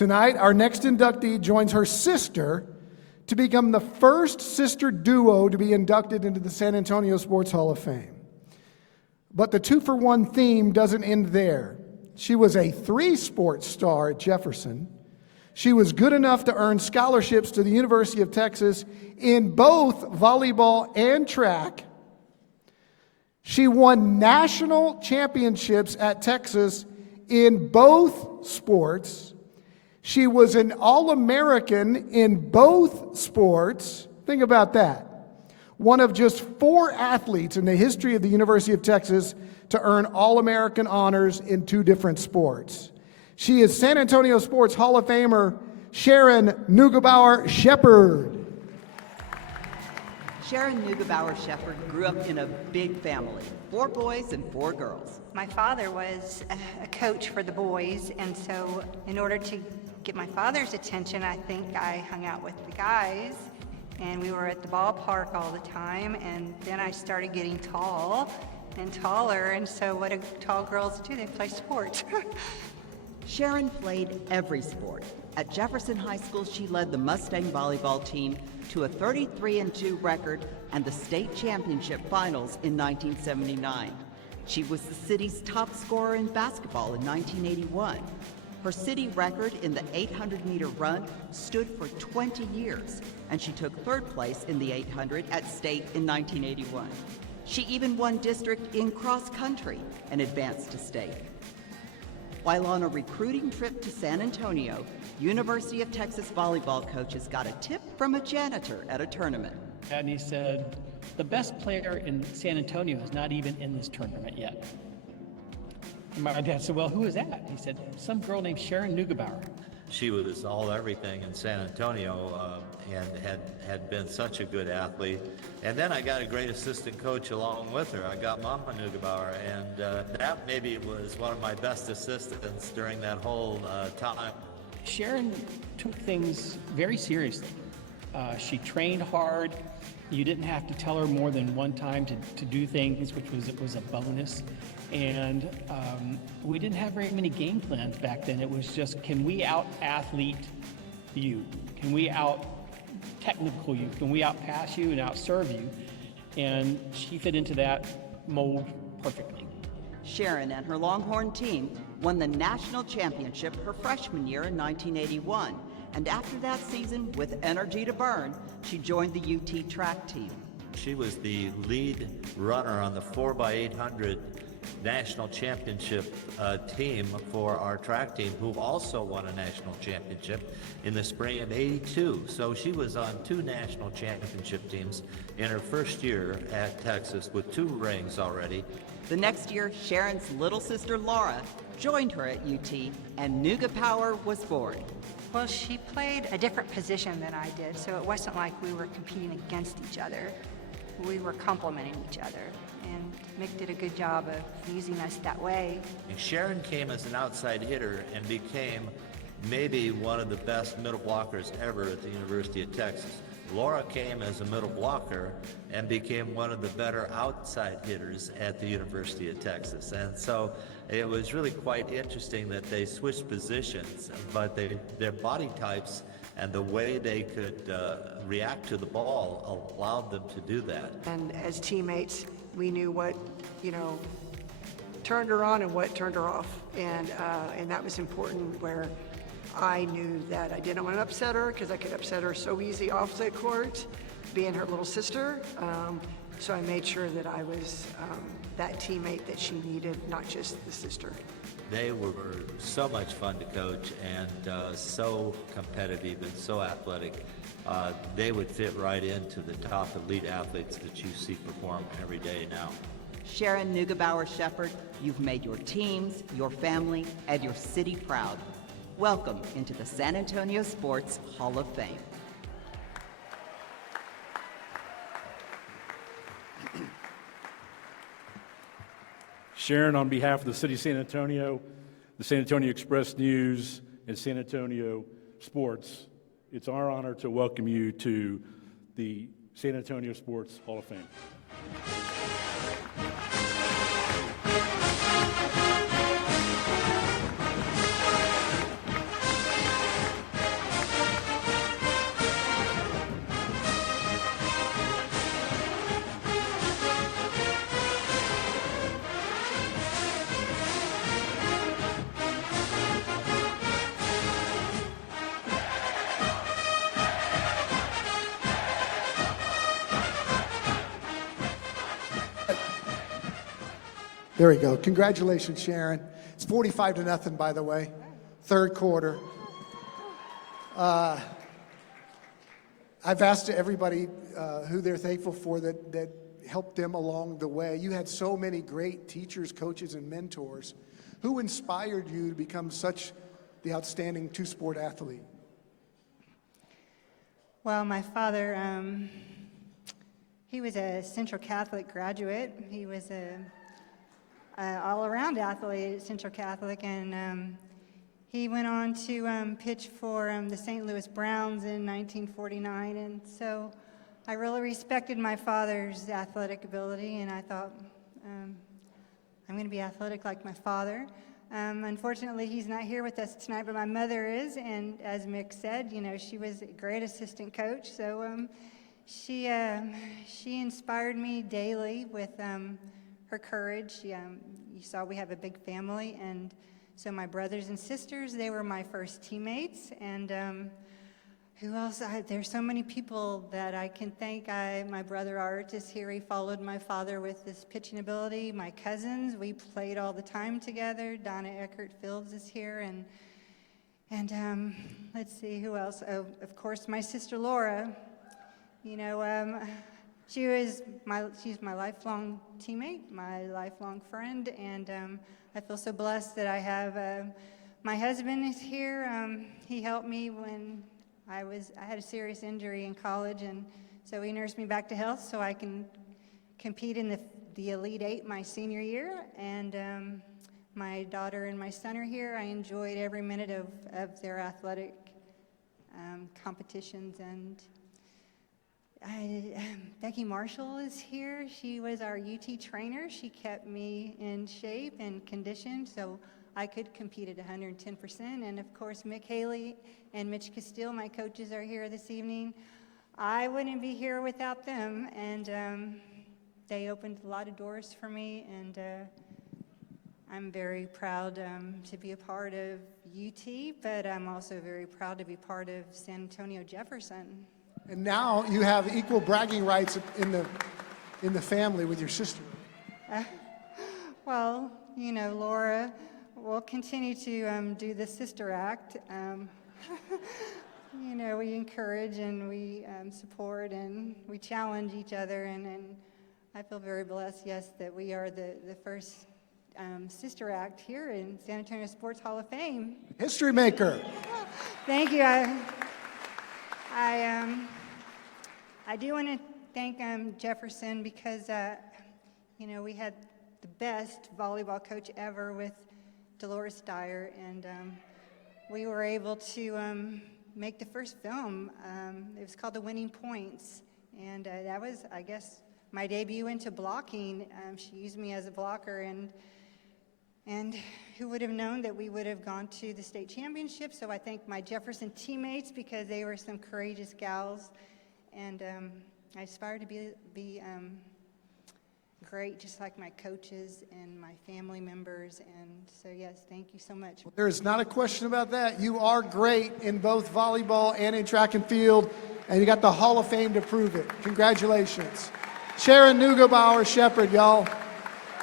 Tonight, our next inductee joins her sister to become the first sister duo to be inducted into the San Antonio Sports Hall of Fame. But the 2-for-1 theme doesn't end there. She was a 3-sport star at Jefferson. She was good enough to earn scholarships to the University of Texas in both volleyball and track. She won national championships at Texas in both sports. She was an All-American in both sports. Think about that. One of just 4 athletes in the history of the University of Texas to earn All-American honors in 2 different sports. She is San Antonio Sports Hall of Famer Sharon Neugebauer Shepard. Sharon Neugebauer Shepard grew up in a big family, 4 boys and 4 girls. My father was a coach for the boys, and so in order to get my father's attention, I think I hung out with the guys, and we were at the ballpark all the time, and then I started getting tall and taller, and so what do tall girls do? They play sports. Sharon played every sport. At Jefferson High School, she led the Mustang volleyball team to a 33-2 record and the state championship finals in 1979. She was the city's top scorer in basketball in 1981. Her city record in the 800-meter run stood for 20 years, and she took 3rd place in the 800 at state in 1981. She even won district in cross country and advanced to state. While on a recruiting trip to San Antonio, University of Texas volleyball coaches got a tip from a janitor at a tournament. And he said, the best player in San Antonio is not even in this tournament yet. And my dad said, well, who is that? He said, some girl named Sharon Neugebauer. She was all everything in San Antonio and had been such a good athlete. And then I got a great assistant coach along with her. I got Mama Neugebauer, and that maybe was one of my best assistants during that whole time. Sharon took things very seriously. She trained hard. You didn't have to tell her more than one time to do things, which was a bonus. And we didn't have very many game plans back then. It was just, can we out-athlete you? Can we out-technical you? Can we out-pass you and out-serve you? And she fit into that mold perfectly. Sharon and her Longhorn team won the national championship her freshman year in 1981. And after that season, with energy to burn, she joined the UT track team. She was the lead runner on the 4x800 national championship team for our track team, who also won a national championship in the spring of '82. So she was on 2 national championship teams in her first year at Texas with 2 rings already. The next year, Sharon's little sister Laura joined her at UT, and Neugebauer was born. Well, she played a different position than I did, so it wasn't like we were competing against each other. We were complementing each other, and Mick did a good job of using us that way. And Sharon came as an outside hitter and became maybe one of the best middle blockers ever at the University of Texas. Laura came as a middle blocker and became one of the better outside hitters at the University of Texas. And so it was really quite interesting that they switched positions, but their body types and the way they could react to the ball allowed them to do that. And as teammates, we knew what, turned her on and what turned her off. And that was important, where I knew that I didn't want to upset her, because I could upset her so easy off the court, being her little sister. So I made sure that I was that teammate that she needed, not just the sister. They were so much fun to coach, and so competitive and so athletic. They would fit right into the top elite athletes that you see perform every day now. Sharon Neugebauer Shepard, you've made your teams, your family, and your city proud. Welcome into the San Antonio Sports Hall of Fame. Sharon, on behalf of the City of San Antonio, the San Antonio Express News, and San Antonio Sports, it's our honor to welcome you to the San Antonio Sports Hall of Fame. There we go. Congratulations, Sharon. It's 45-0, by the way. Third quarter. I've asked everybody who they're thankful for that helped them along the way. You had so many great teachers, coaches, and mentors. Who inspired you to become such the outstanding two-sport athlete? Well, my father, he was a Central Catholic graduate. He was a all-around athlete at Central Catholic, and he went on to pitch for the St. Louis Browns in 1949, and so I really respected my father's athletic ability, and I thought, I'm going to be athletic like my father. Unfortunately, he's not here with us tonight, but my mother is, and as Mick said, you know, she was a great assistant coach, so she inspired me daily with her courage. You saw we have a big family, and so my brothers and sisters, they were my first teammates, and who else? There's so many people that I can thank. My brother Art is here. He followed my father with his pitching ability. My cousins, we played all the time together. Donna Eckert Fields is here, and let's see who else. Oh, of course, my sister Laura. You know, she's my lifelong teammate, my lifelong friend, and I feel so blessed that I have my husband is here. He helped me when I had a serious injury in college, and so he nursed me back to health so I can compete in the Elite Eight my senior year. And my daughter and my son are here. I enjoyed every minute of their athletic competitions. And Becky Marshall is here. She was our UT trainer. She kept me in shape and conditioned so I could compete at 110%. And of course, Mick Haley and Mitch Castile, my coaches, are here this evening. I wouldn't be here without them, and they opened a lot of doors for me, and I'm very proud to be a part of UT, but I'm also very proud to be part of San Antonio Jefferson. And now you have equal bragging rights in the family with your sister. Well, you know, Laura will continue to do the sister act. You know, we encourage and we support and we challenge each other, and I feel very blessed, yes, that we are the first sister act here in San Antonio Sports Hall of Fame. History maker. Thank you. I do want to thank Jefferson because, you know, we had the best volleyball coach ever with Dolores Dyer, and we were able to make the first film. It was called The Winning Points, and that was, I guess, my debut into blocking. She used me as a blocker, and who would have known that we would have gone to the state championship? So I thank my Jefferson teammates because they were some courageous gals, and I aspire to be great, just like my coaches and my family members. And so, yes, thank you so much. There is not a question about that. You are great in both volleyball and in track and field, and you got the Hall of Fame to prove it. Congratulations. Sharon, Neugebauer, Shepard, y'all.